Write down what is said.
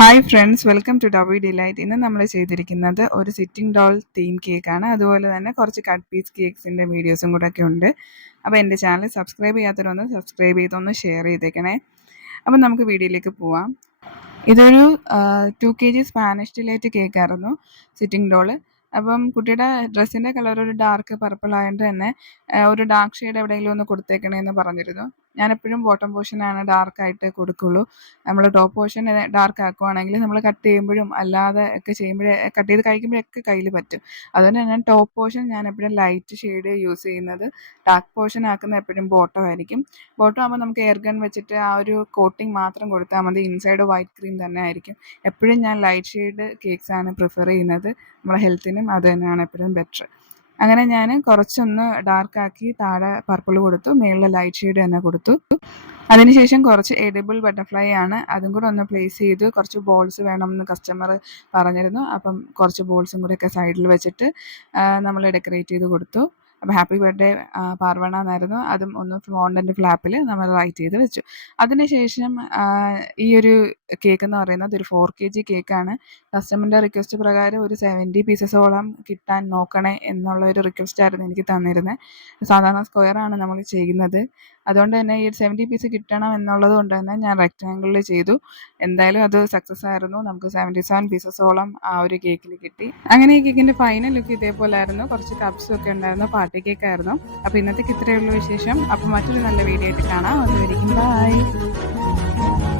Hi friends, welcome to Dabi delight. ഇന്ന് നമ്മൾ ചെയ്തിരിക്കുന്നത് ഒരു സിറ്റിംഗ് ഡോൾ തീം കേക്കാണ്. അതുപോലെ തന്നെ കുറച്ച് കട്ട് പീസ് കേക്ക്സിൻ്റെ വീഡിയോസും കൂടെ ഒക്കെ ഉണ്ട്. അപ്പോൾ എൻ്റെ ചാനൽ സബ്സ്ക്രൈബ് ചെയ്യാത്തവരൊന്ന് സബ്സ്ക്രൈബ് ചെയ്തൊന്ന് ഷെയർ ചെയ്തേക്കണേ. അപ്പം നമുക്ക് വീഡിയോയിലേക്ക് പോവാം. ഇതൊരു 2 kg സ്പാനിഷ് ഡിലൈറ്റ് കേക്കായിരുന്നു സിറ്റിംഗ് ഡോള്. അപ്പം കുട്ടിയുടെ ഡ്രസ്സിൻ്റെ കളർ ഒരു ഡാർക്ക് പർപ്പിൾ ആയതുകൊണ്ട് തന്നെ ഒരു ഡാർക്ക് ഷെയ്ഡ് എവിടെയെങ്കിലും ഒന്ന് കൊടുത്തേക്കണേന്ന് പറഞ്ഞിരുന്നു. ഞാനെപ്പോഴും ബോട്ടം പോർഷനാണ് ഡാർക്കായിട്ട് കൊടുക്കുള്ളൂ. നമ്മൾ ടോപ്പ് പോർഷൻ ഡാർക്ക് ആക്കുവാണെങ്കിൽ നമ്മൾ കട്ട് ചെയ്യുമ്പോഴും അല്ലാതെ ഒക്കെ ചെയ്യുമ്പോഴേ കട്ട് ചെയ്ത് കഴിക്കുമ്പോഴൊക്കെ കയ്യിൽ പറ്റും. അതുകൊണ്ട് തന്നെ ടോപ്പ് പോർഷൻ ഞാൻ എപ്പോഴും ലൈറ്റ് ഷെയ്ഡ് യൂസ് ചെയ്യുന്നത്. ഡാർക്ക് പോർഷൻ ആക്കുന്നത് എപ്പോഴും ബോട്ടം ആയിരിക്കും. ബോട്ടം ആകുമ്പോൾ നമുക്ക് എയർ ഗൺ വെച്ചിട്ട് ആ ഒരു കോട്ടിങ് മാത്രം കൊടുത്താൽ മതി. ഇൻസൈഡ് വൈറ്റ് ക്രീം തന്നെ ആയിരിക്കും. എപ്പോഴും ഞാൻ ലൈറ്റ് ഷെയ്ഡ് കേക്ക്സാണ് പ്രിഫർ ചെയ്യുന്നത്. നമ്മുടെ ഹെൽത്തിനും അത് തന്നെയാണ് എപ്പോഴും ബെറ്റർ. അങ്ങനെ ഞാൻ കുറച്ചൊന്ന് ഡാർക്കാക്കി താഴെ പർപ്പിൾ കൊടുത്തു, മുകളിൽ ലൈറ്റ് ഷെയ്ഡ് തന്നെ കൊടുത്തു. അതിനുശേഷം കുറച്ച് എഡിബിൾ ബട്ടർഫ്ലൈ ആണ്, അതും കൂടെ ഒന്ന് പ്ലേസ് ചെയ്തു. കുറച്ച് ബോൾസ് വേണമെന്ന് കസ്റ്റമർ പറഞ്ഞിരുന്നു. അപ്പം കുറച്ച് ബോൾസും കൂടെയൊക്കെ സൈഡിൽ വെച്ചിട്ട് നമ്മൾ ഡെക്കറേറ്റ് ചെയ്ത് കൊടുത്തു. അപ്പോൾ ഹാപ്പി ബർത്ത്ഡേ പാർവണ എന്നായിരുന്നു. അതും ഒന്ന് ഫോണ്ടൻ്റ് ഫ്ലാപ്പിൽ നമ്മൾ റൈറ്റ് ചെയ്ത് വെച്ചു. അതിനുശേഷം ഈ ഒരു കേക്ക് എന്ന് പറയുന്നത് ഒരു 4 kg കേക്കാണ്. കസ്റ്റമറിൻ്റെ റിക്വസ്റ്റ് പ്രകാരം ഒരു 70 പീസസോളം കിട്ടാൻ നോക്കണേ എന്നുള്ള ഒരു റിക്വസ്റ്റായിരുന്നു എനിക്ക് തന്നിരുന്നത്. സാധാരണ സ്ക്വയറാണ് നമ്മൾ ചെയ്യുന്നത്. അതുകൊണ്ട് തന്നെ ഈ 70 പീസ് കിട്ടണം എന്നുള്ളത് കൊണ്ട് തന്നെ ഞാൻ റെക്റ്റാങ്കിളിൽ ചെയ്തു. എന്തായാലും അത് സക്സസ് ആയിരുന്നു. നമുക്ക് 77 പീസസോളം ആ ഒരു കേക്കിൽ കിട്ടി. അങ്ങനെ ഈ കേക്കിൻ്റെ ഫൈനൽ ലുക്ക് ഇതേപോലെ ആയിരുന്നു. കുറച്ച് കപ്സും ഒക്കെ ഉണ്ടായിരുന്നു. പാർട്ടി കേക്കായിരുന്നു. അപ്പോൾ ഇന്നത്തേക്ക് ഇത്രയേ ഉള്ളൂ വിശേഷം. അപ്പോൾ മറ്റൊരു നല്ല വീഡിയോ ആയിട്ട് കാണാം. അതുവരെയും ബൈ.